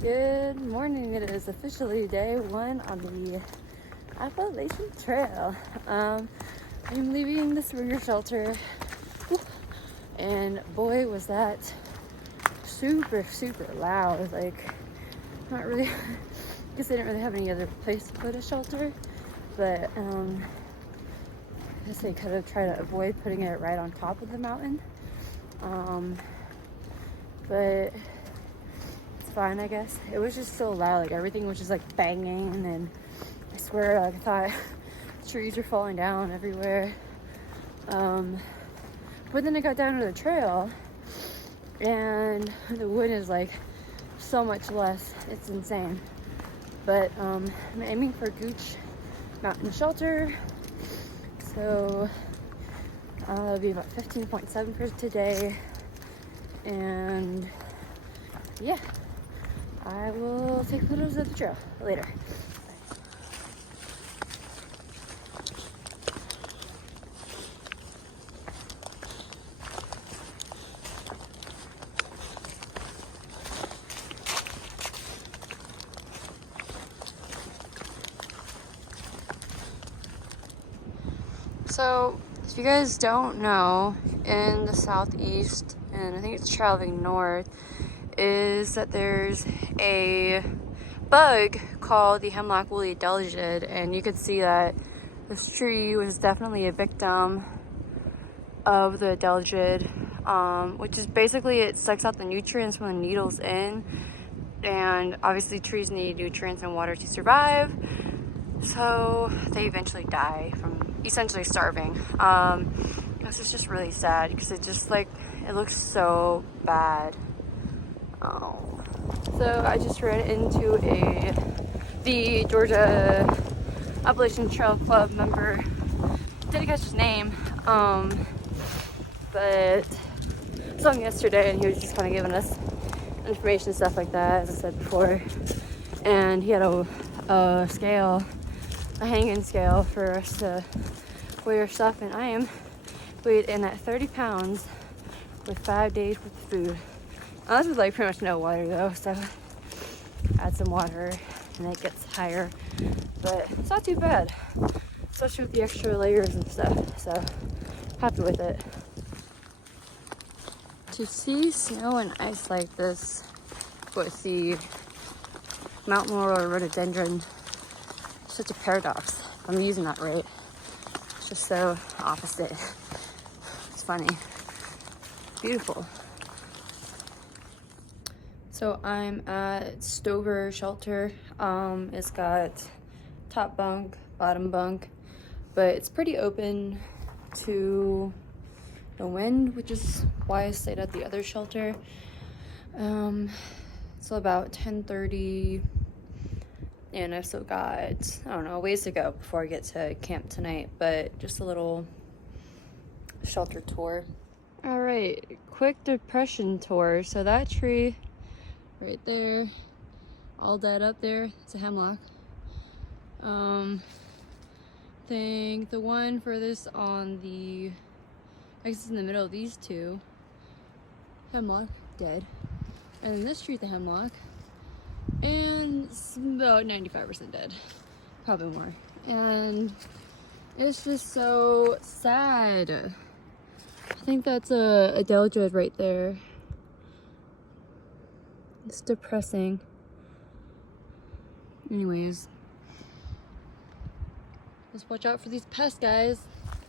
Good morning. It is officially day one on the Appalachian Trail. I'm leaving the Springer shelter, and boy, was that super loud. Like, not really, I guess they didn't really have any other place to put a shelter, but I guess they could have tried to avoid putting it right on top of the mountain. But it's fine, I guess. It was just so loud, like everything was just like banging, and I swear, like, I thought trees were falling down everywhere. But then I got down to the trail, and the wind is like so much less. It's insane. But I'm aiming for Gooch Mountain Shelter, so it'll be about 15.7 for today, and yeah, I will take photos of the trail later. So, if you guys don't know, in the southeast, and I think it's traveling north, is that there's a bug called the Hemlock woolly delegate, and you can see that this tree was definitely a victim of the delegate, which is basically it sucks out the nutrients from the needles in, and obviously trees need nutrients and water to survive, so they eventually die from essentially starving. This is just really sad because it just like it looks so bad. Oh, so I just ran into the Georgia Appalachian Trail Club member. Didn't catch his name, but saw him yesterday, and he was just kind of giving us information and stuff like that, as I said before. And he had a scale, a hanging scale for us to weigh our stuff, and I am weighed in at 30 pounds with 5 days worth of food. Now, this was like pretty much no water though, so add some water and it gets higher, but it's not too bad, especially with the extra layers and stuff, so happy with it. To see snow and ice like this, but see mountain laurel or rhododendron, such a paradox. I'm using that right. It's just so opposite. It's funny. Beautiful. So I'm at Stover Shelter. It's got top bunk, bottom bunk, but it's pretty open to the wind, which is why I stayed at the other shelter. It's about 10:30, and I've still got, I don't know, a ways to go before I get to camp tonight, but just a little shelter tour. All right, quick depression tour. So that tree right there, all dead up there, it's a hemlock. Think the one furthest on the, I guess it's in the middle of these two, hemlock, dead. And then this tree, the hemlock, and it's about 95% dead, probably more. And it's just so sad. I think that's a delegate right there. It's depressing. Anyways, just watch out for these pests, guys.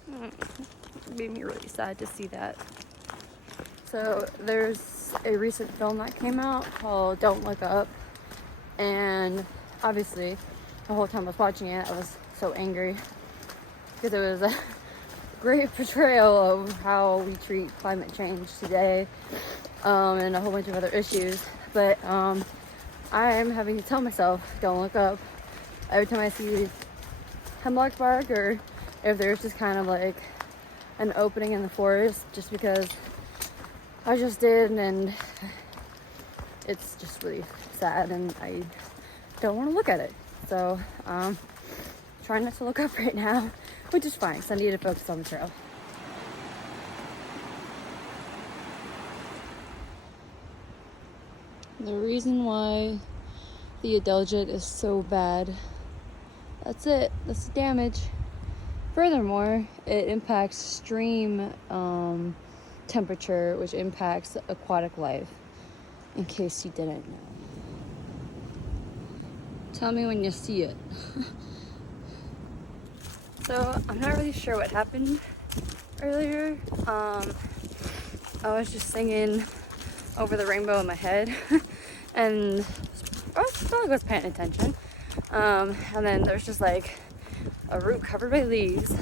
It made me really sad to see that. So there's a recent film that came out called Don't Look Up, and obviously the whole time I was watching it I was so angry because it was a great portrayal of how we treat climate change today, and a whole bunch of other issues. But I'm having to tell myself, don't look up, every time I see hemlock bark, or if there's just kind of like an opening in the forest, just because I just did, and it's just really sad, and I don't want to look at it. So trying not to look up right now, which is fine because I need to focus on the trail. The reason why The adelgid is so bad. That's it. That's the damage. Furthermore, it impacts stream temperature, which impacts aquatic life, in case you didn't know. Tell me when you see it. So, I'm not really sure what happened earlier. I was just singing Over the Rainbow in my head, and I was paying attention. And then there's just like a root covered by leaves.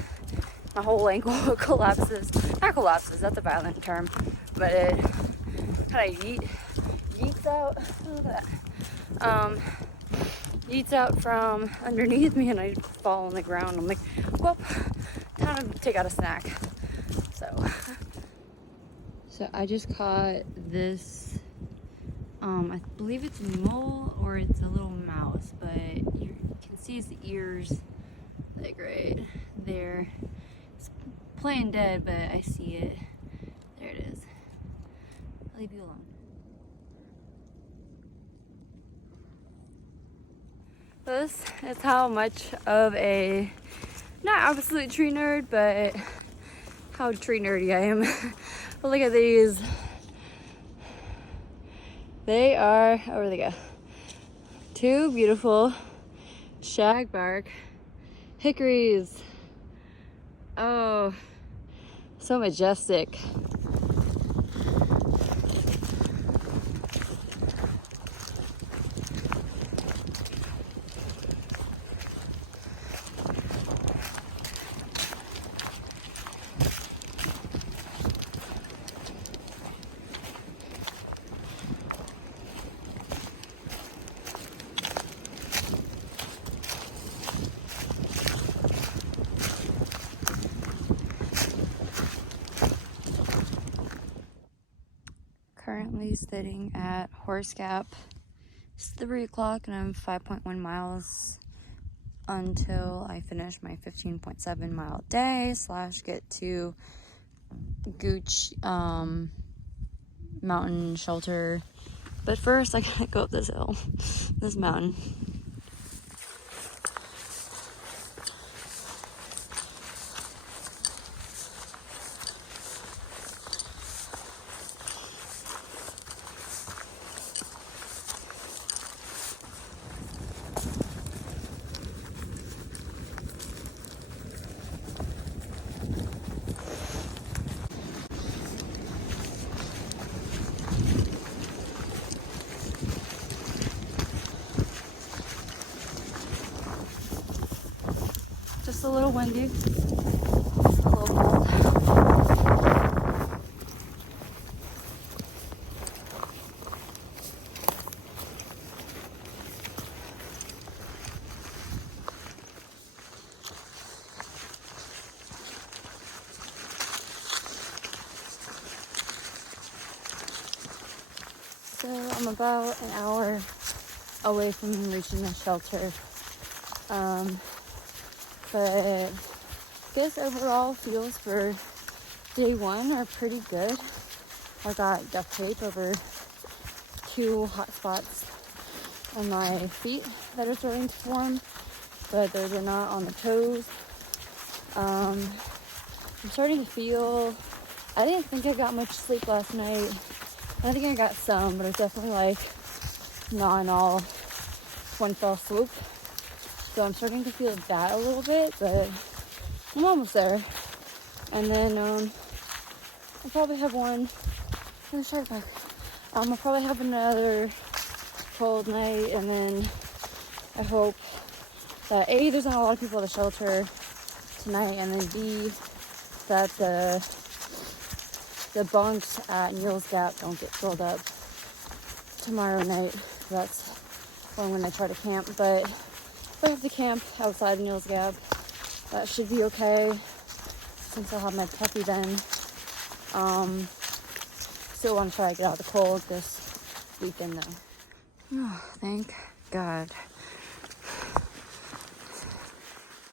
My whole ankle collapses. Not collapses, that's a violent term, but it kind of yeets out. Look at that. Yeets out from underneath me, and I fall on the ground. I'm like, well, time to take out a snack. So I just caught this. I believe it's a mole or it's a little mouse, but you can see his ears, like right there. It's playing dead, but I see it. There it is. I'll leave you alone. This is how much of a, not absolute tree nerd, but how tree nerdy I am. But look at these. They are, oh, where they go? Two beautiful shagbark hickories. Oh, so majestic. Currently sitting at Horse Gap. It's 3 o'clock and I'm 5.1 miles until I finish my 15.7 mile day / get to Gooch mountain shelter. But first I gotta go up this hill, this mountain. Just a little windy, a little cold. So I'm about an hour away from reaching the shelter. But I guess overall feels for day one are pretty good. I got duct tape over 2 hot spots on my feet that are starting to form, but those are not on the toes. I'm starting to feel, I didn't think I got much sleep last night. I think I got some, but it's definitely like not all one fell swoop. So I'm starting to feel that a little bit, but I'm almost there. And then I'll probably have I'll probably have another cold night, and then I hope that A, there's not a lot of people at the shelter tonight, and then B, that the bunks at Neil's Gap don't get filled up tomorrow night. That's where I'm gonna try to camp. But if I have to camp outside Neil's Gap, that should be okay, since I'll have my puppy then. Still want to try to get out of the cold this weekend though. Oh, thank God.